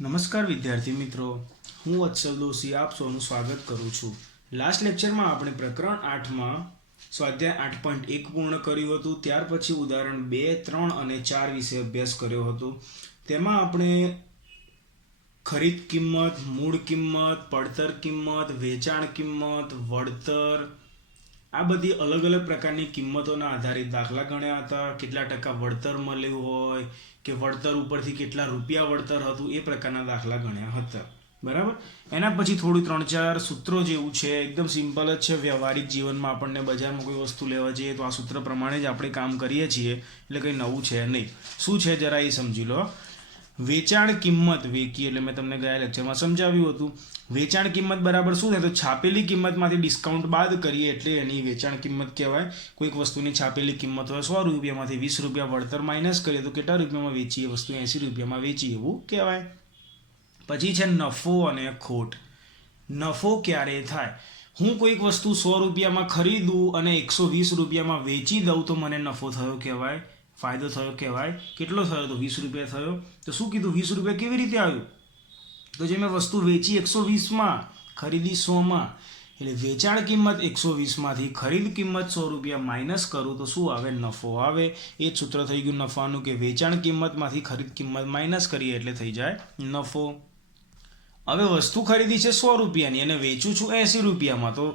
નમસ્કાર વિદ્યાર્થી મિત્રો, હું વત્સલ દોશી આપ સૌનું સ્વાગત કરું છું. લાસ્ટ લેક્ચરમાં આપણે પ્રકરણ 8માં સ્વાધ્યાય 8.1 પૂર્ણ કર્યું હતું. ત્યાર પછી ઉદાહરણ 2, 3 અને 4 વિશે અભ્યાસ કર્યો હતો. તેમાં આપણે ખરીદ કિંમત, મૂળ કિંમત, પડતર કિંમત, વેચાણ કિંમત, વળતર આ બધી અલગ અલગ પ્રકારની કિંમતોના આધારિત દાખલા ગણ્યા હતા. કેટલા ટકા વળતર મળ્યું હોય કે વળતર ઉપરથી કેટલા રૂપિયા વળતર હતું એ પ્રકારના દાખલા ગણ્યા હતા. બરાબર. એના પછી થોડું 3-4 સૂત્રો જેવું છે, એકદમ સિમ્પલ જ છે. વ્યવહારિક જીવનમાં આપણને બજારમાં કોઈ વસ્તુ લેવા જઈએ તો આ સૂત્ર પ્રમાણે જ આપણે કામ કરીએ છીએ, એટલે કંઈ નવું છે નહીં. શું છે જરા એ સમજી લો. વેચાણ કિંમત વેકી એટલે મેં તમને ગયા લેક્ચરમાં સમજાવ્યું હતું. વેચાણ કિંમત બરાબર શું થાય? તો છાપેલી કિંમતમાંથી ડિસ્કાઉન્ટ બાદ કરીએ એટલે એની વેચાણ કિંમત કહેવાય. કોઈક વસ્તુની છાપેલી કિંમત હોય 100 રૂપિયામાંથી 20 રૂપિયા વળતર માઇનસ કરીએ તો કેટલા રૂપિયામાં વેચીએ? વસ્તુ 80 રૂપિયામાં વેચીએ એવું કહેવાય. પછી છે નફો અને ખોટ. નફો ક્યારે થાય? હું કોઈક વસ્તુ 100 રૂપિયામાં ખરીદું અને 120 રૂપિયામાં વેચી દઉં તો મને નફો થયો કહેવાય, ફાયદો થયો કહેવાય. કેટલો થયો? તો 20 રૂપિયા થયો. તો શું કીધું? 20 રૂપિયા કેવી રીતે આવ્યું? તો જે મેં વસ્તુ વેચી 120માં, ખરીદી 100માં, એટલે વેચાણ કિંમત 120માંથી ખરીદ કિંમત 100 રૂપિયા માઇનસ કરું તો શું આવે? નફો આવે. એ જ સૂત્ર થઈ ગયું નફાનું કે વેચાણ કિંમતમાંથી ખરીદ કિંમત માઇનસ કરીએ એટલે થઈ જાય નફો. હવે વસ્તુ ખરીદી છે 100 રૂપિયાની અને વેચું છું 80 રૂપિયામાં, તો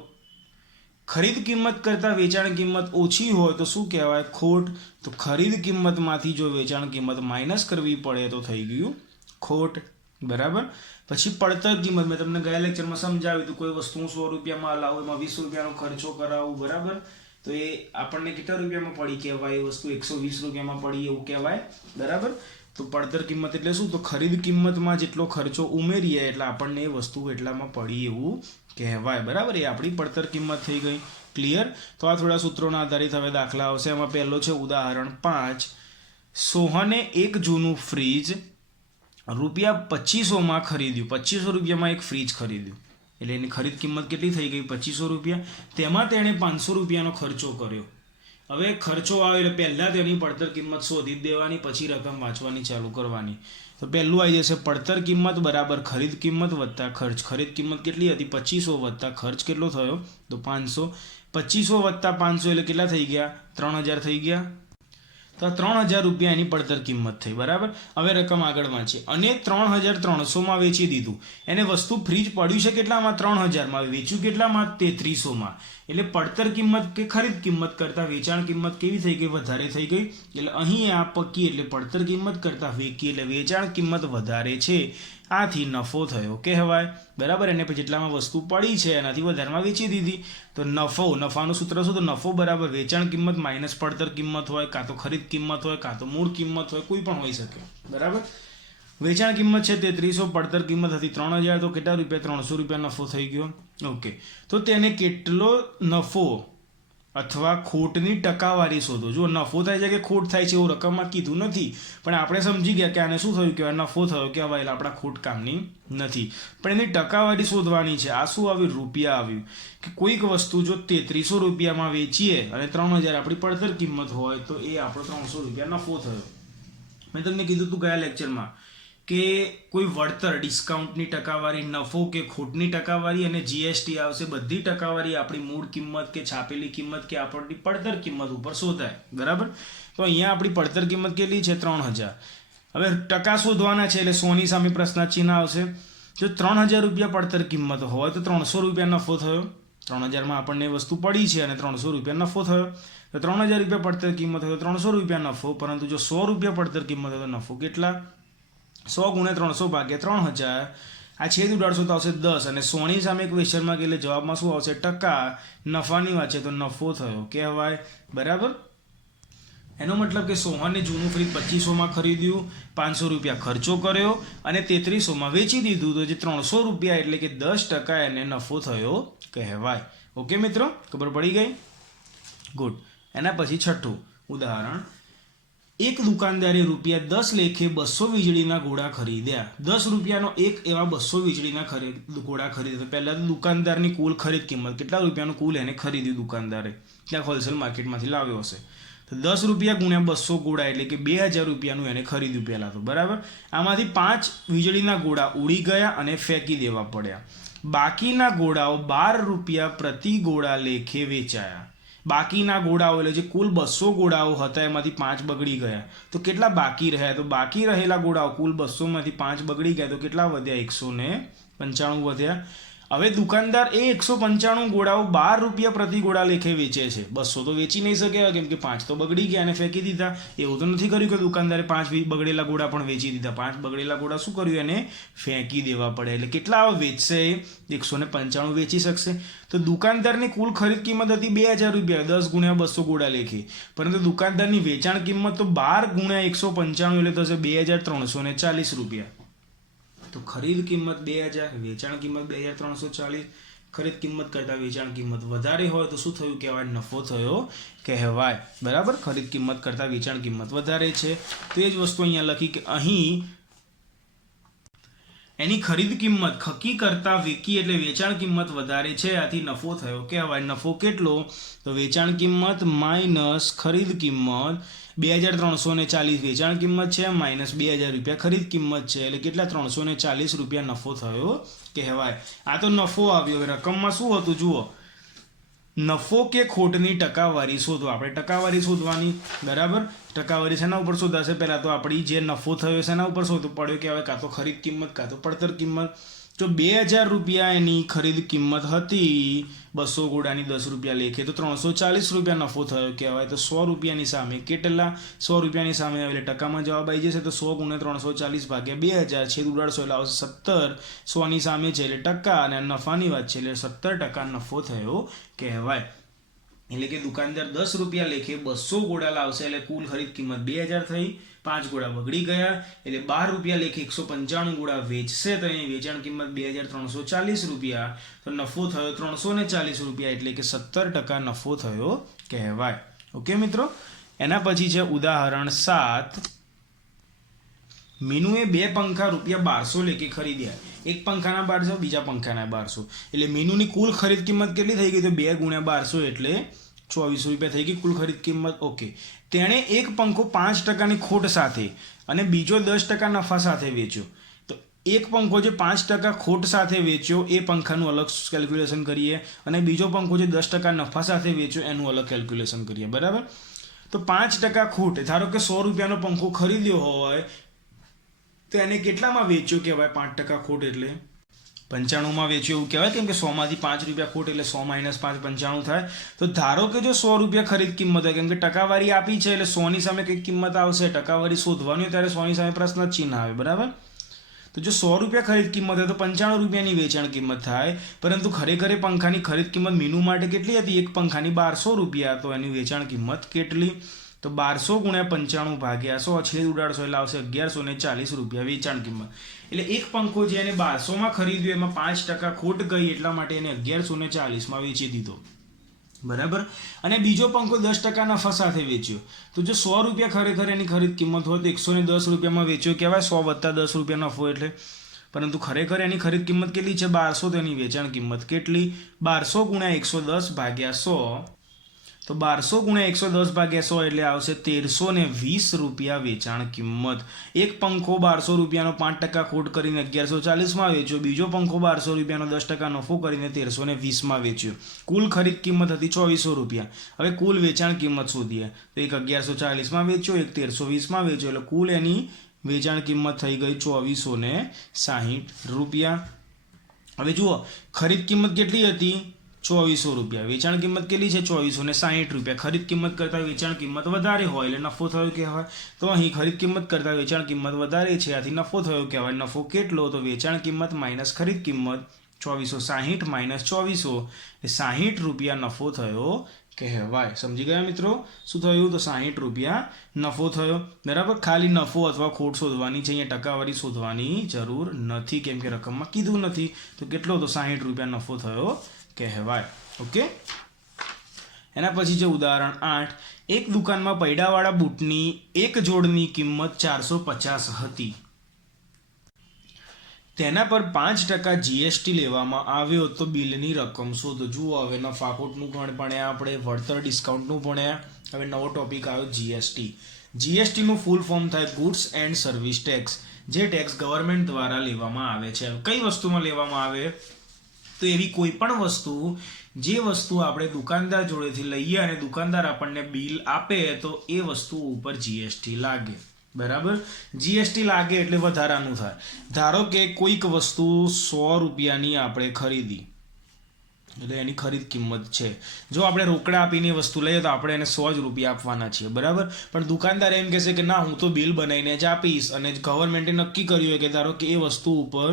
ખરીદ કિંમત કરતાં વેચાણ કિંમત ઓછી હોય તો શું કહેવાય? ખોટ. તો ખરીદ કિંમતમાંથી જો વેચાણ કિંમત માઇનસ કરવી પડે તો થઈ ગયું ખોટ. બરાબર. પછી પડતર કિંમત મેં તમને ગયા લેક્ચરમાં સમજાવ્યું હતું. કોઈ વસ્તુ હું 100 રૂપિયામાં લાવું, એમાં 20 રૂપિયાનો ખર્ચો કરાવું, બરાબર, તો એ આપણને કેટલા રૂપિયામાં પડી કહેવાય? એ વસ્તુ 120 રૂપિયામાં પડી એવું કહેવાય. બરાબર. તો પડતર કિંમત એટલે શું? તો ખરીદ કિંમતમાં જેટલો ખર્ચો ઉમેરીએ એટલે આપણને એ વસ્તુ એટલામાં પડી એવું કહેવાય. બરાબર. એ આપણી પડતર કિંમત થઈ ગઈ. ક્લિયર? તો આ થોડા સૂત્રોના આધારિત હવે દાખલા આવશે. એમાં પહેલો છે ઉદાહરણ 5. સોહને એક જૂનું ફ્રીજ રૂપિયા 2500માં ખરીદ્યું. 2500 રૂપિયામાં એક ફ્રીજ ખરીદ્યું એટલે એની ખરીદ કિંમત કેટલી થઈ ગઈ? 2500 રૂપિયા. તેમાં તેણે 500 રૂપિયાનો ખર્ચો કર્યો. હવે ખર્ચો આવે એટલે પહેલાં તેની પડતર કિંમત શોધી દેવાની, પછી રકમ વાંચવાની ચાલુ કરવાની. તો પહેલું આવી જશે પડતર કિંમત બરાબર ખરીદ કિંમત વત્તા ખર્ચ. ખરીદ કિંમત કેટલી હતી? 2500 વત્તા ખર્ચ કેટલો થયો? તો 500. 2500 વત્તા 500 એટલે કેટલા થઈ ગયા? 3000 થઈ ગયા. તો 3000 રૂપિયા એની પડતર કિંમત થઈ. બરાબર. હવે રકમ આગળ વાંચીએ. અને 3300માં વેચી દીધું. એને વસ્તુ ફ્રીજ પડ્યું છે કેટલામાં? 3000માં. વેચ્યું કેટલામાં? 3300માં. એટલે પડતર કિંમત કે ખરીદ કિંમત કરતાં વેચાણ કિંમત કેવી થઈ ગઈ? વધારે થઈ ગઈ. એટલે અહીં આ પકી એટલે પડતર કિંમત કરતાં વેકી એટલે વેચાણ કિંમત વધારે છે. આથી નફો થયો કહેવાય. બરાબર. એને પછી જેટલામાં વસ્તુ પડી છે એનાથી વધારેમાં વેચી દીધી. તો નફાનું સૂત્ર શું? તો નફો બરાબર વેચાણ કિંમત માઇનસ પડતર કિંમત હોય, કાં તો ખરીદ કિંમત હોય, કાં તો મૂળ કિંમત હોય, કોઈ પણ હોઈ શકે. બરાબર. વેચાણ કિંમત છે 3300, પડતર કિંમત હતી 3000, તો કેટલા રૂપિયા? 300 રૂપિયા નફો થઈ ગયો. ઓકે. તો તેને કેટલો નફો અથવા ખોટની ટકાવારી શોધો. જો નફો થાય છે કે ખોટ થાય છે એવું રકમમાં કીધું નથી, પણ આપણે સમજી ગયા કે આને શું થયું કહેવાય? નફો થયો કહેવાય. એટલે આપણા ખોટ કામની નથી, પણ એની ટકાવારી શોધવાની છે. આ શું આવ્યું? રૂપિયા આવ્યું. કે કોઈક વસ્તુ જો 3300 રૂપિયામાં વેચીએ અને 3000 આપણી પડતર કિંમત હોય તો એ આપણો 300 રૂપિયા નફો થયો. મેં તમને કીધું હતું ગયા લેક્ચરમાં કે કોઈ વળતર, ડિસ્કાઉન્ટની ટકાવારી, નફો કે ખોટની ટકાવારી અને જીએસટી આવશે. બધી ટકાવારી આપણી મૂળ કિંમત કે છાપેલી કિંમત કે આપણી પડતર કિંમત ઉપર શોધાય. બરાબર. તો અહીંયા આપણી પડતર કિંમત કેટલી છે? 3000. હવે ટકા શોધવાના છે એટલે 100ની સામે પ્રશ્નાર્થ આવશે. જો 3000 રૂપિયા પડતર કિંમત હોય તો 300 રૂપિયા નફો થયો. 3000માં આપણને વસ્તુ પડી છે અને 300 રૂપિયા નફો થયો. તો 3000 રૂપિયા પડતર કિંમત હોય તો 300 રૂપિયા નફો. પરંતુ જો 100 રૂપિયા પડતર કિંમત હોય તો નફો કેટલા? 100 × 300 ભાગ્યા 3000. આ છેદ ઉડાડશો તો આવશે 10 અને 100ની સામે ક્વેશ્ચન માં એટલે જવાબમાં શું આવશે? ટકા. નફાની વાત છે તો નફો થયો કહેવાય. બરાબર. એનો મતલબ કે સોહને જૂનું ફ્રીજ 2500માં ખરીદ્યું, 500 રૂપિયા ખર્ચો કર્યો અને 3300માં વેચી દીધું. તો જે 300 રૂપિયા એટલે કે 10% એને નફો થયો કહેવાય. ઓકે મિત્રો, ખબર પડી ગઈ? ગુડ. એના પછી છઠ્ઠું ઉદાહરણ. એક દુકાનદારે રૂપિયા 10 લેખે 200 વીજળીના ઘોડા ખરીદ્યા. 10 રૂપિયાનો એક એવા 200 વીજળીના ઘોડા ખરીદ્યા. પહેલાં તો દુકાનદારની કુલ ખરીદ કિંમત કેટલા રૂપિયાનું કુલ એને ખરીદ્યું દુકાનદારે? ત્યાં હોલસેલ માર્કેટમાંથી લાવ્યો હશે. તો તો 10 રૂપિયા ગુણ્યા 200 ગોળા એટલે કે 2000 રૂપિયાનું એને ખરીદ્યું પહેલાં તો, બરાબર. આમાંથી 5 વીજળીના ગોળા ઉડી ગયા અને ફેંકી દેવા પડ્યા. બાકીના ગોળાઓ 12 રૂપિયા પ્રતિ ગોળા લેખે વેચાયા. બાકીના ગોળાઓ એટલે જે કુલ 200 ગોળાઓ હતા એમાંથી 5 બગડી ગયા, તો કેટલા બાકી રહ્યા? તો બાકી રહેલા ગોળાઓ કુલ 200માંથી 5 બગડી ગયા તો કેટલા વધ્યા? 195 વધ્યા. હવે દુકાનદાર એ 195 ગોળાઓ 12 રૂપિયા પ્રતિ ગોળા લેખે વેચે છે. 200 તો વેચી નહીં શકે કેમ કે 5 તો બગડી ગયા અને ફેંકી દીધા. એવું તો નથી કર્યું કે દુકાનદારે 5 બગડેલા ગોળા પણ વેચી દીધા. 5 બગડેલા ગોળા શું કર્યું? એને ફેંકી દેવા પડે. એટલે કેટલા વેચશે? 195 વેચી શકશે. તો દુકાનદારની કુલ ખરીદ કિંમત હતી 2000 રૂપિયા, 10 ગુણ્યા 200 ગોળા લેખે. પરંતુ દુકાનદારની વેચાણ કિંમત તો 12 ગુણ્યા 195 એટલે થશે 2340 રૂપિયા. તો ખરીદ કિંમત 2000, વેચાણ કિંમત 2340. ખરીદ કિંમત કરતાં વેચાણ કિંમત વધારે હોય તો શું થયું કહેવાય? નફો થયો કહેવાય, બરાબર. ખરીદ કિંમત કરતાં વેચાણ કિંમત વધારે છે તો એ જ વસ્તુ અહીંયા લખી કે અહીં એની ખરીદ કિંમત ખકી કરતાં વેકી એટલે વેચાણ કિંમત વધારે છે, આથી નફો થયો કહેવાય. નફો કેટલો? તો વેચાણ કિંમત માઇનસ ખરીદ કિંમત. 2340 વેચાણ કિંમત છે માઇનસ 2000 રૂપિયા ખરીદ કિંમત છે એટલે કેટલા? 340 રૂપિયા નફો થયો કહેવાય. આ તો નફો આવ્યો. રકમમાં શું હતું જુઓ, નફો કે ખોટની ટકાવારી શોધો. આપણે ટકાવારી શોધવાની, બરાબર. ટકાવારી શેના ઉપર શોધાશે? પહેલાં તો આપણી જે નફો થયો શેના ઉપર શોધવું પડ્યો કહેવાય? કાં તો ખરીદ કિંમત કાં તો પડતર કિંમત. જો 2000 રૂપિયા એની ખરીદ કિંમત હતી 200 ગોળાની 10 રૂપિયા લેખે, તો 340 રૂપિયા નફો થયો કહેવાય. તો 100 રૂપિયાની સામે કેટલા? 100 રૂપિયાની સામે આવે એટલે ટકામાં જવાબ આવી જશે. તો 100 ગુણ્યા 340 ભાગ્યા 2000 છેદ ઉડાડશો એટલે આવશે 17. 100ની સામે છે એટલે ટકા અને નફાની વાત છે એટલે 17% નફો થયો કહેવાય. એટલે કે દુકાનદાર 10 રૂપિયા લેખે 200 ગોળા લાવશે એટલે કુલ ખરીદ કિંમત 2000 થઈ. 5 ગોળા બગડી ગયા એટલે 12 રૂપિયા લેખે 195 ગોળા વેચશે તો એની વેચાણ કિંમત 2340 રૂપિયા. તો નફો થયો 340 રૂપિયા એટલે કે 17% નફો થયો કહેવાય. ઓકે મિત્રો. એના પછી છે ઉદાહરણ 7. મીનુએ 2 પંખા રૂપિયા 1200 લેખે ખરીદ્યા. એક પંખાના 1200, બીજા પંખાના 1200 એટલે મીનુની કુલ ખરીદ કિંમત કેટલી થઈ ગઈ? તો 2 ગુણ્યા 1200 એટલે 2400 રૂપિયા થઈ ગઈ કુલ ખરીદ કિંમત. ઓકે. તેણે એક પંખો 5%ની ખોટ સાથે અને બીજો 10% નફા સાથે વેચ્યો. તો એક પંખો જે 5% ખોટ સાથે વેચ્યો એ પંખાનું અલગ કેલ્ક્યુલેશન કરીએ અને બીજો પંખો જે 10% નફા સાથે વેચ્યો એનું અલગ કેલ્ક્યુલેશન કરીએ, બરાબર. તો 5% ખોટ, ધારો કે 100 રૂપિયાનો પંખો ખરીદ્યો હોય તો એને કેટલામાં વેચ્યો કહેવાય? 5% ખોટ એટલે 95માં વેચ્યો એવું કહેવાય. કેમ કે 100માંથી 5 રૂપિયા ખોટ એટલે 100 માઇનસ 5 95 થાય. તો ધારો કે જો 100 રૂપિયા ખરીદ કિંમત હોય, કેમ કે ટકાવારી આપી છે એટલે 100ની સામે કંઈક કિંમત આવશે. ટકાવારી શોધવાની હોય ત્યારે 100ની સામે પ્રશ્ન ચિહ્ન આવે, બરાબર. તો જો 100 રૂપિયા ખરીદ કિંમત હોય તો 95 રૂપિયાની વેચાણ કિંમત થાય. પરંતુ ખરેખર પંખાની ખરીદ કિંમત મીનુ માટે કેટલી હતી? એક પંખાની 1200 રૂપિયા. તો એની વેચાણ કિંમત કેટલી? તો 1200 ગુણ્યા 95 ભાગ્યા 100 છેદ ઉડાડશો એટલે આવશે 1140 રૂપિયા વેચાણ કિંમત. એટલે એક પંખો જે એને 1200માં ખરીદ્યો એમાં 5% ખોટ ગઈ એટલા માટે એને 1140માં વેચી દીધો, બરાબર. અને બીજો પંખો 10% નફા સાથે વેચ્યો. તો જો 100 રૂપિયા ખરેખર એની ખરીદ કિંમત હોય તો 110 રૂપિયામાં વેચ્યો કહેવાય. 100 વત્તા 10 રૂપિયા નફો એટલે. પરંતુ ખરેખર એની ખરીદ કિંમત કેટલી છે? 1200. તો એની વેચાણ કિંમત કેટલી? 1200 ગુણ્યા 110 ભાગ્યા 100. તો 1200 ગુણ્યા 110 ભાગ્યા 100 એટલે આવશે 1320 રૂપિયા વેચાણ કિંમત. એક પંખો 1200 રૂપિયાનો 5% ખોટ કરીને 1140માં વેચ્યો. બીજો પંખો 1200 રૂપિયાનો 10% નફો કરીને 1320માં વેચ્યો. કુલ ખરીદ કિંમત હતી 2400 રૂપિયા. હવે કુલ વેચાણ કિંમત શોધીએ. તો એક 1140માં વેચ્યો, એક 1320માં વેચ્યો એટલે કુલ એની વેચાણ કિંમત થઈ ગઈ 2460 રૂપિયા. હવે જુઓ ખરીદ કિંમત કેટલી હતી? 2400 રૂપિયા. વેચાણ કિંમત કેટલી છે? 2460 રૂપિયા. ખરીદ કિંમત કરતાં વેચાણ કિંમત વધારે હોય એટલે નફો થયો કહેવાય. તો અહીં ખરીદ કિંમત કરતાં વેચાણ કિંમત વધારે છે આથી નફો થયો કહેવાય. નફો કેટલો? તો વેચાણ કિંમત માઇનસ ખરીદ કિંમત 2460 માઇનસ 2400 એ 60 રૂપિયા નફો થયો કહેવાય. સમજી ગયા મિત્રો? શું થયું? તો 60 રૂપિયા નફો થયો, બરાબર. ખાલી નફો અથવા ખોટ શોધવાની છે, અહીંયા ટકાવારી શોધવાની જરૂર નથી કેમ કે રકમમાં કીધું નથી. તો કેટલો? તો 60 રૂપિયા નફો થયો કહેવાય. ઓકે. એના પછી છે ઉદાહરણ 8. એક દુકાનમાં પૈડાવાળા બૂટની એક જોડની કિંમત 450 હતી. તેના પર 5% જીએસટી લેવામાં આવ્યો તો બિલની રકમ શોધો. જુઓ હવે નફા ખોટનું ગણ ભણ્યા આપણે, વળતર ડિસ્કાઉન્ટનું ભણ્યા હવે નવો ટોપિક આવ્યો જીએસટી. જીએસટીનું ફૂલ ફોર્મ થાય ગુડ્સ એન્ડ સર્વિસ ટેક્સ, જે ટેક્સ ગવર્મેન્ટ દ્વારા લેવામાં આવે છે. કઈ વસ્તુમાં લેવામાં આવે? તો એવી કોઈ પણ વસ્તુ જે વસ્તુ આપણે દુકાનદાર જોડેથી લઈએ અને દુકાનદાર આપણને બિલ આપે તો એ વસ્તુ ઉપર જીએસટી લાગે. બરાબર, જીએસટી લાગે એટલે વધારાનું થાય. ધારો કે કોઈક વસ્તુ 100 રૂપિયાની આપણે ખરીદી, એટલે એની ખરીદ કિંમત છે. જો આપણે રોકડા આપીને વસ્તુ લઈએ તો આપણે એને 100 જ રૂપિયા આપવાના છીએ. બરાબર, પણ દુકાનદાર એમ કહેશે કે ના, હું તો બિલ બનાવીને જ આપીશ, અને ગવર્મેન્ટે નક્કી કર્યું હોય કે ધારો કે એ વસ્તુ ઉપર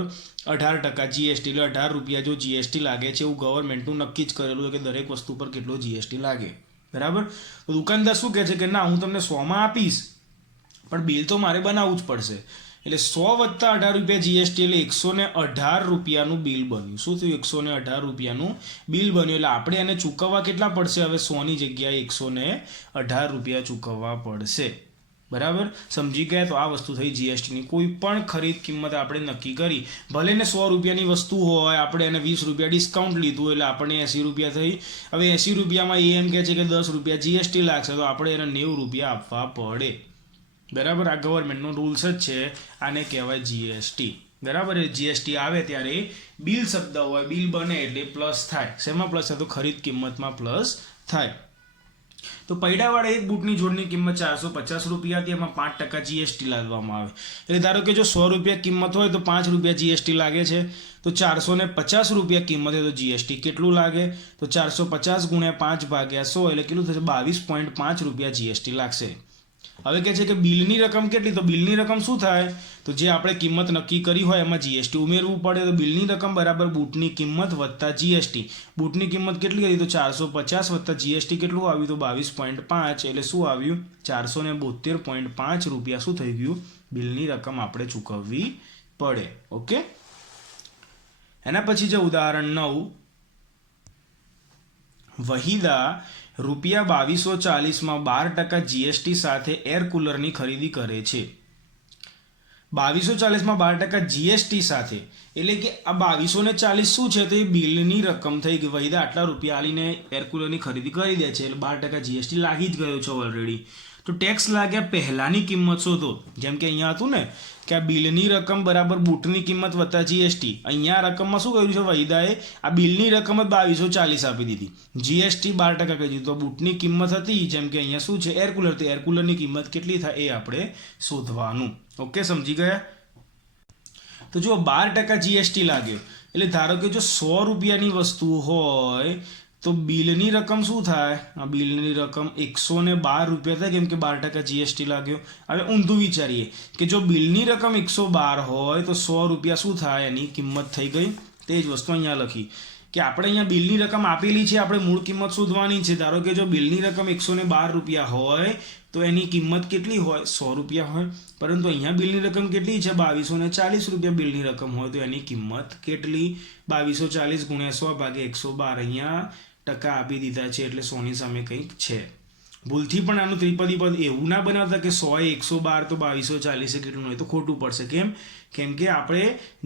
18% જીએસટી, એટલે 18 રૂપિયા જો જીએસટી લાગે છે, એવું ગવર્મેન્ટનું નક્કી જ કરેલું હોય કે દરેક વસ્તુ પર કેટલો જીએસટી લાગે. બરાબર, તો દુકાનદાર શું કહે છે કે ના, હું તમને 100માં આપીશ, પણ બિલ તો મારે બનાવવું જ પડશે. એટલે 100 + 18 રૂપિયા જીએસટી એટલે 118 રૂપિયાનું બિલ બન્યું. શું થયું? 118 રૂપિયાનું બિલ બન્યું. એટલે આપણે એને ચૂકવવા કેટલા પડશે? હવે 100ની જગ્યાએ 118 રૂપિયા ચૂકવવા પડશે. બરાબર, સમજી ગયા? તો આ વસ્તુ થઈ જીએસટીની. કોઈ પણ ખરીદ કિંમત આપણે નક્કી કરી, ભલે ને 100 રૂપિયાની વસ્તુ હોય, આપણે એને 20 રૂપિયા ડિસ્કાઉન્ટ લીધું એટલે આપણને 80 રૂપિયા થઈ. હવે 80 રૂપિયામાં એ એમ કહે છે કે 10 રૂપિયા જીએસટી લાગશે, તો આપણે એને 90 રૂપિયા આપવા પડે. બરાબર, આ ગવર્મેન્ટનો રૂલ્સ જ છે. આને કહેવાય જીએસટી. બરાબર, એ જીએસટી આવે ત્યારે બિલ શબ્દ હોય, બિલ બને એટલે પ્લસ થાય. શેમાં પ્લસ થાય? તો ખરીદ કિંમતમાં પ્લસ થાય. તો પૈડાવાળા એક બૂટની જોડની કિંમત 450 રૂપિયા હતી, એમાં 5% જીએસટી લાદવામાં આવે. એટલે ધારો કે જો 100 રૂપિયા કિંમત હોય તો 5 રૂપિયા જીએસટી લાગે છે, તો 450 રૂપિયા કિંમત હોય તો જીએસટી કેટલું લાગે? તો 450 × 5 / 100 એટલે કેટલું થશે? 22.5 રૂપિયા જીએસટી લાગશે. હવે કહે છે કે બિલની રકમ કેટલી? તો બિલની રકમ શું થાય? તો જે આપણે કિંમત નક્કી કરી હોય એમાં જીએસટી ઉમેરવું પડે. તો બિલની રકમ બરાબર બૂટની કિંમત વત્તા જીએસટી. બૂટની કિંમત કેટલી હતી? તો 450 વત્તા જીએસટી કેટલું આવ્યું? તો 22.5. એટલે શું આવ્યું? 472.5 રૂપિયા શું થઈ ગયું? બિલની રકમ આપણે ચૂકવવી પડે. ઓકે, એના પછી જે ઉદાહરણ 9, વહીદા ₹2240માં 12% જીએસટી સાથે એર કુલરની ખરીદી કરે છે. 2240માં 12% જીએસટી સાથે, એટલે કે આ 2240 શું છે? તો એ બિલની રકમ થઈ ગઈ. વહીદા આટલા રૂપિયા આલીને એર કુલરની ખરીદી કરી દે છે, એટલે 12% જીએસટી લાગી જ ગયો છે ઓલરેડી. તો ટેક્સ લાગ્યા પહેલાની કિંમત શોધો. જેમ કે અહીંયા હતું ને કે આ બિલની રકમ બરાબર બૂટની કિંમત વત્તા જીએસટી. અહીંયા રકમમાં શું કર્યું છે? વહીદાએ આ બિલની રકમ જ 2240 આપી દીધી, જીએસટી 12% કહી દીધું. તો બૂટની કિંમત હતી, જેમ કે અહીંયા શું છે? Air cooler. તો એર કુલરની કિંમત કેટલી થાય એ આપણે શોધવાનું. ઓકે, સમજી ગયા? તો જો 12% જીએસટી લાગ્યો, એટલે ધારો કે જો 100 રૂપિયાની વસ્તુ હોય તો બિલની રકમ શું થાય? આ બિલની રકમ 112 રૂપિયા થાય, કેમ કે 12% જીએસટી લાગ્યો. હવે ઊંધું વિચારીએ કે જો બિલની રકમ 112 હોય તો 100 રૂપિયા શું થાય? એની કિંમત થઈ ગઈ. તે જ વસ્તુ અહીંયા લખી કે આપણે અહીંયા બિલની રકમ આપેલી છે, આપણે મૂળ કિંમત શોધવાની છે. ધારો કે જો બિલની રકમ 112 રૂપિયા હોય તો એની કિંમત કેટલી હોય? 100 રૂપિયા હોય. પરંતુ અહીંયા બિલની રકમ કેટલી છે? 2240 રૂપિયા બિલની રકમ હોય તો એની કિંમત કેટલી? 2240 × 100 / 112. અહીંયા ટકા આપી દીધા છે એટલે 100ની સામે કંઈક છે. ભૂલથી પણ આનું ત્રિપદી પદ એવું ના બનાવતા કે 100 એ 112 તો 2240 કેટલું હોય, તો ખોટું પડશે. કેમ કે આપણે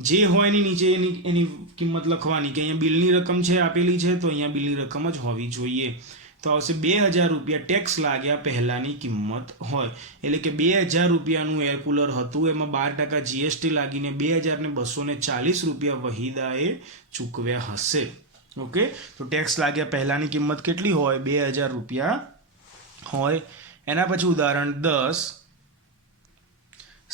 જે હોય એની નીચે એની કિંમત લખવાની, કે અહીંયા બિલની રકમ છે આપેલી છે તો અહીંયા બિલની રકમ જ હોવી જોઈએ. તો આવશે 2000 રૂપિયા ટેક્સ લાગ્યા પહેલાંની કિંમત હોય. એટલે કે 2000 રૂપિયાનું એર કુલર હતું, એમાં 12% જીએસટી લાગીને 2240 રૂપિયા વહીદાએ ચૂકવ્યા હશે. ઓકે, તો ટેક્સ લાગ્યા પહેલાંની કિંમત કેટલી હોય? 2000 રૂપિયા હોય. એના પછી ઉદાહરણ 10,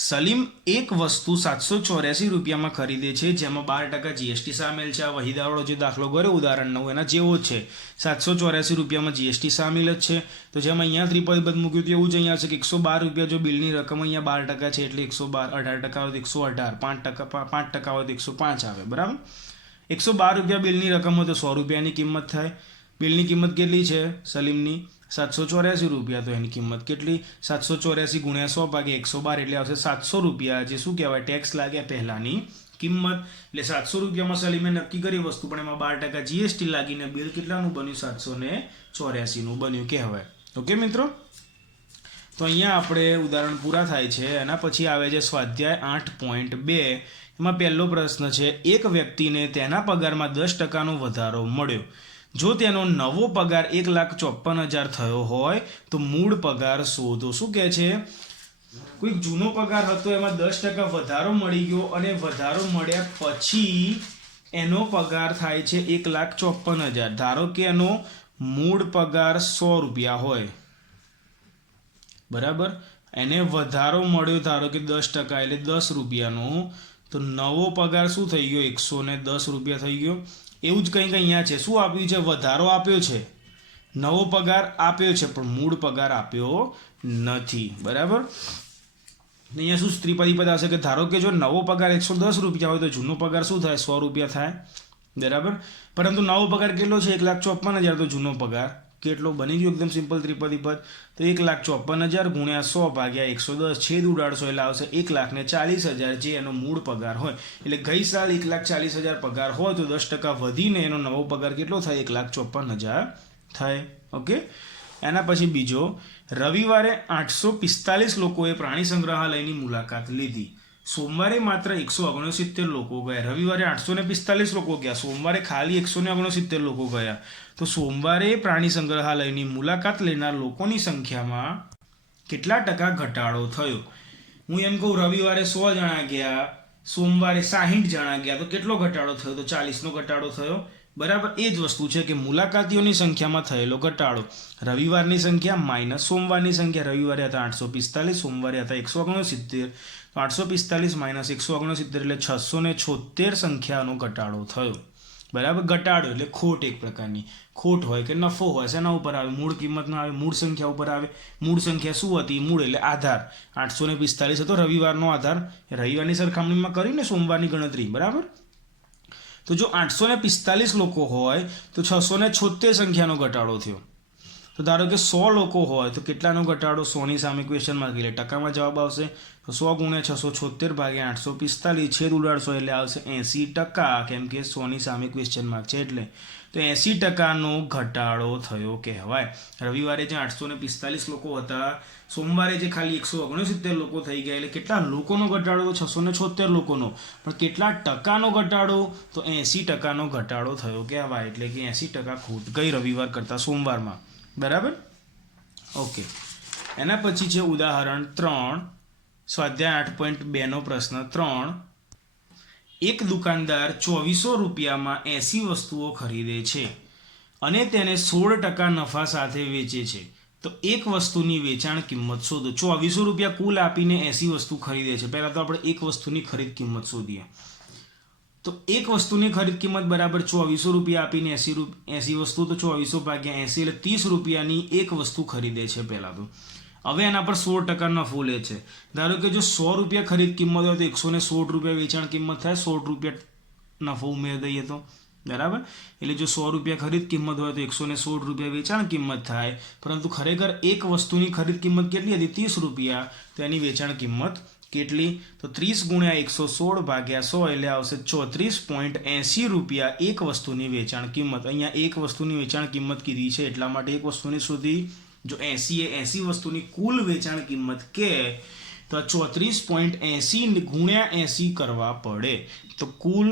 સલીમ એક વસ્તુ 784 રૂપિયામાં ખરીદે છે, જેમાં 12% જીએસટી સામેલ છે. આ વહીદાવાળો જે દાખલો કર્યો ઉદાહરણ 9 એના જેવો જ છે. 784 રૂપિયામાં જીએસટી સામેલ જ છે. તો જેમાં અહીંયા ત્રિપદી પદ મૂક્યું તો એવું જ અહીંયા આવશે કે 112 રૂપિયા જો બિલની રકમ અહીંયા 12% છે એટલે 112, 18% હોય તો 118, 5% હોય તો 105 આવે. બરાબર, 112 રૂપિયા બિલની રકમ હોય તો 100 રૂપિયાની કિંમત થાય. બિલની કિંમત કેટલી છે સલીમની? 784 રૂપિયા. તો એની કિંમત કેટલી? 784 × 100 / 112 એટલે આવશે 700 રૂપિયા, જે શું કહેવાય? ટેક્સ લાગ્યા પહેલાંની કિંમત. એટલે 700 રૂપિયામાં સલીમે નક્કી કરી વસ્તુ, પણ એમાં 12% જીએસટી લાગીને બિલ કેટલાનું બન્યું? 784નું બન્યું કહેવાય. ઓકે મિત્રો, તો અહીંયા આપણે ઉદાહરણ પૂરા થાય છે. એના પછી આવે છે સ્વાધ્યાય 8.2. એમાં પહેલો પ્રશ્ન છે, એક વ્યક્તિને તેના પગારમાં 10%નો વધારો મળ્યો. જો તેનો નવો પગાર 1,54,000 થયો હોય તો મૂળ પગાર શોધો. શું કહે છે? કોઈક જૂનો પગાર હતો એમાં 10% વધારો મળી ગયો અને વધારો મળ્યા પછી એનો પગાર થાય છે 1,54,000. ધારો કે એનો મૂળ પગાર 100 રૂપિયા હોય, બરાબર, એને વધારો મળ્યો ધારો કે 10% એટલે 10 રૂપિયાનો, તો નવો પગાર શું થઈ ગયો? 110 રૂપિયા થઈ ગયો. એવું જ કંઈક અહીંયા છે. શું આપ્યું છે? વધારો આપ્યો છે, નવો પગાર આપ્યો છે, પણ મૂળ પગાર આપ્યો નથી. બરાબર. અહીંયા શું ત્રિપદી પદ આવશે કે ધારો કે જો નવો પગાર 110 રૂપિયા હોય તો જૂનો પગાર શું થાય? 100 રૂપિયા થાય. બરાબર. પરંતુ નવો પગાર કેટલો છે? 1,54,000. તો જૂનો પગાર કેટલો? બની ગયું એકદમ સિમ્પલ ત્રિપદી પદ. તો 1,54,000 ગુણ્યા 100 ભાગ્યા 110 છેદ ઉડાડશો એટલે આવશે 1,40,000 જે એનો મૂળ પગાર હોય. એટલે ગઈ સાલ 1,40,000 પગાર હોય તો 10% વધીને એનો નવો પગાર કેટલો થાય? 1,54,000 થાય. ઓકે. એના પછી બીજો, રવિવારે 845 લોકોએ પ્રાણી સંગ્રહાલયની મુલાકાત લીધી. સોમવારે માત્ર 169 લોકો ગયા. રવિવારે 845 લોકો ગયા, સોમવારે ખાલી 169 લોકો ગયા. તો સોમવારે પ્રાણી સંગ્રહાલયની મુલાકાત લેનાર લોકોની સંખ્યામાં કેટલા ટકા ઘટાડો થયો? હું એમ કહું રવિવારે 100 જણા ગયા, સોમવારે 60 જણા ગયા, તો કેટલો ઘટાડો થયો? તો 40નો ઘટાડો થયો. બરાબર. એ જ વસ્તુ છે કે મુલાકાતીઓની સંખ્યામાં થયેલો ઘટાડો. રવિવારની સંખ્યા માઇનસ સોમવારની સંખ્યા. રવિવારે હતા 845, સોમવારે હતા 169. તો 845 માઇનસ 169 એટલે 676 સંખ્યાનો ઘટાડો થયો. બરાબર. ઘટાડો એટલે ખોટ, એક પ્રકારની ખોટ હોય કે નફો હોય. શેના ઉપર આવે? મૂળ કિંમત ના આવે, મૂળ સંખ્યા ઉપર આવે. મૂળ સંખ્યા શું હતી? મૂળ એટલે આધાર. 845 હતો રવિવારનો આધાર. રવિવારની સરખામણીમાં કરીને સોમવારની ગણતરી. બરાબર. તો જો 845 લોકો હોય તો 676 સંખ્યાનો ઘટાડો થયો. તો ધારો કે 100 લોકો હોય તો કેટલાનો ઘટાડો? 100ની સામે ક્વેશ્ચન માર્ક એટલે ટકામાં જવાબ આવશે. તો 100 ગુણ્યા 676 ભાગ્યા 845 છેદ ઉડાડશો એટલે આવશે 80%. કેમ કે 100ની સામે ક્વેશ્ચન માર્ક છે એટલે. તો 80%નો ઘટાડો થયો કહેવાય. રવિવારે જે 845 લોકો હતા, સોમવારે જે ખાલી 169 લોકો થઈ ગયા, એટલે કેટલા લોકોનો ઘટાડો? તો 676 લોકોનો. પણ કેટલા ટકાનો ઘટાડો? તો 80%નો ઘટાડો થયો કહેવાય. એટલે કે 80% ખોટ ગઈ રવિવાર કરતાં સોમવારમાં. બરાબર. ઓકે. એના પછી છે ઉદાહરણ 3, સ્વાધ્યાય 8.2નો પ્રશ્ન 3. એક દુકાનદાર 2400 રૂપિયામાં 80 વસ્તુઓ ખરીદે છે અને તેને 16% નફા સાથે વેચે છે. તો એક વસ્તુની વેચાણ કિંમત શોધો. 2400 રૂપિયા કુલ આપીને 80 વસ્તુ ખરીદે છે. પહેલાં તો આપણે એક વસ્તુની ખરીદ કિંમત શોધીએ. તો એક વસ્તુની ખરીદ કિંમત બરાબર 2400 રૂપિયા આપીને 80 વસ્તુ, તો 2400 ભાગ્યા 80 એટલે 30 રૂપિયાની એક વસ્તુ ખરીદે છે પહેલાં તો. હવે એના પર 16% નફો લે છે. ધારો કે જો 100 રૂપિયા ખરીદ કિંમત હોય તો 116 રૂપિયા વેચાણ કિંમત થાય. 16 રૂપિયા નફો ઉમેરી દઈએ તો. બરાબર. એટલે જો 100 રૂપિયા ખરીદ કિંમત હોય તો 116 રૂપિયા વેચાણ કિંમત થાય. પરંતુ ખરેખર એક વસ્તુની ખરીદ કિંમત કેટલી હતી? 30 રૂપિયા. તો એની વેચાણ કિંમત કેટલી? તો 30 ગુણ્યા 116 ભાગ્યા 100 એટલે આવશે 34.80 રૂપિયા એક વસ્તુની વેચાણ કિંમત. અહીંયા એક વસ્તુની વેચાણ કિંમત કીધી છે એટલા માટે એક વસ્તુની સુધી. જો 80 એ 80 વસ્તુની કુલ વેચાણ કિંમત કે તો 34.80 ગુણ્યા 80 કરવા પડે તો કુલ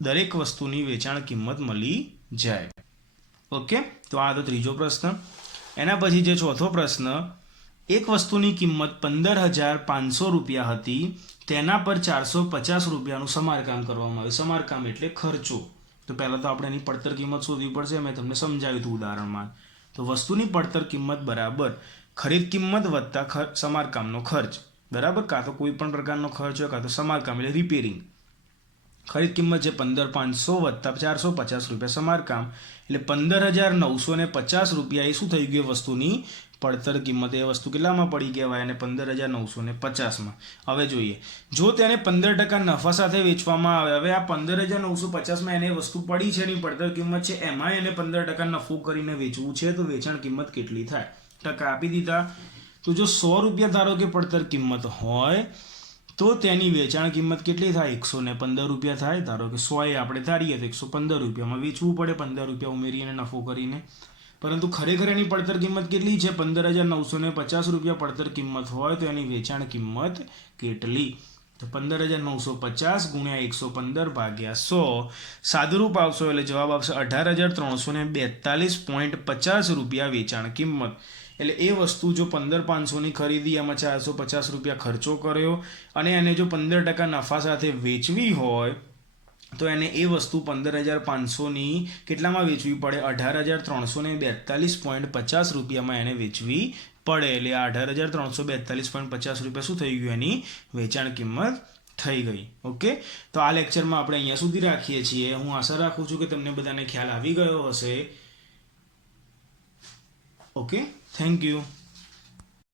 દરેક વસ્તુની વેચાણ કિંમત મળી જાય. ઓકે. તો આ તો ત્રીજો પ્રશ્ન. એના પછી જે ચોથો પ્રશ્ન, એક વસ્તુની કિંમત 15,500 રૂપિયા હતી, તેના પર 450 રૂપિયાનું સમારકામ કરવામાં આવ્યું. સમારકામ એટલે ખર્ચો. તો પહેલાં તો આપણે એની પડતર કિંમત શોધવી પડશે. મેં તમને સમજાવ્યું હતું ઉદાહરણમાં. તો વસ્તુની પડતર કિંમત બરાબર ખરીદ કિંમત વત્તા સમારકામનો ખર્ચ. બરાબર. કાં તો કોઈ પણ પ્રકારનો ખર્ચ હોય કાં તો સમારકામ એટલે રિપેરિંગ. ખરીદ કિંમત છે 15,500 વત્તા 450 રૂપિયા સમારકામ એટલે 15,950 રૂપિયા. એ શું થઈ ગયું? વસ્તુની પડતર કિંમત. એ વસ્તુ કેટલામાં પડી કહેવાય? અને 15,950માં. હવે જોઈએ, જો તેને 15% નફા સાથે વેચવામાં આવે. હવે આ 15,950માં એને વસ્તુ પડી છે, એની પડતર કિંમત છે, એમાં એને 15% નફો કરીને વેચવું છે, તો વેચાણ કિંમત કેટલી થાય? ટકા આપી દીધા. તો જો 100 રૂપિયા ધારો કે પડતર કિંમત હોય તો તેની વેચાણ કિંમત કેટલી થાય? 115 રૂપિયા થાય. ધારો કે 100 એ આપણે ધારીએ તો 115 રૂપિયામાં વેચવું પડે, 15 રૂપિયા ઉમેરીને નફો કરીને. પરંતુ ખરેખર એની પડતર કિંમત કેટલી છે? 15,950 રૂપિયા પડતર કિંમત હોય તો એની વેચાણ કિંમત કેટલી? તો 15,950 ગુણ્યા 115 ભાગ્યા 100 સાદુરૂપ આવશો એટલે જવાબ આવશે 18,342.50 રૂપિયા વેચાણ કિંમત. એટલે એ વસ્તુ જો 15,500ની ખરીદી એમાં 450 રૂપિયા ખર્ચો કર્યો અને એને જો 15% નફા સાથે વેચવી હોય તો એને એ વસ્તુ 15,500ની કેટલામાં વેચવી પડે? 18,342.50 રૂપિયામાં એને વેચવી પડે. એટલે આ 18,342.50 રૂપિયા શું થઈ ગયું? એની વેચાણ કિંમત થઈ ગઈ. ઓકે, તો આ લેક્ચરમાં આપણે અહીંયા સુધી રાખીએ છીએ. હું આશા રાખું છું કે તમને બધાને ખ્યાલ આવી ગયો હશે. Okay, thank you.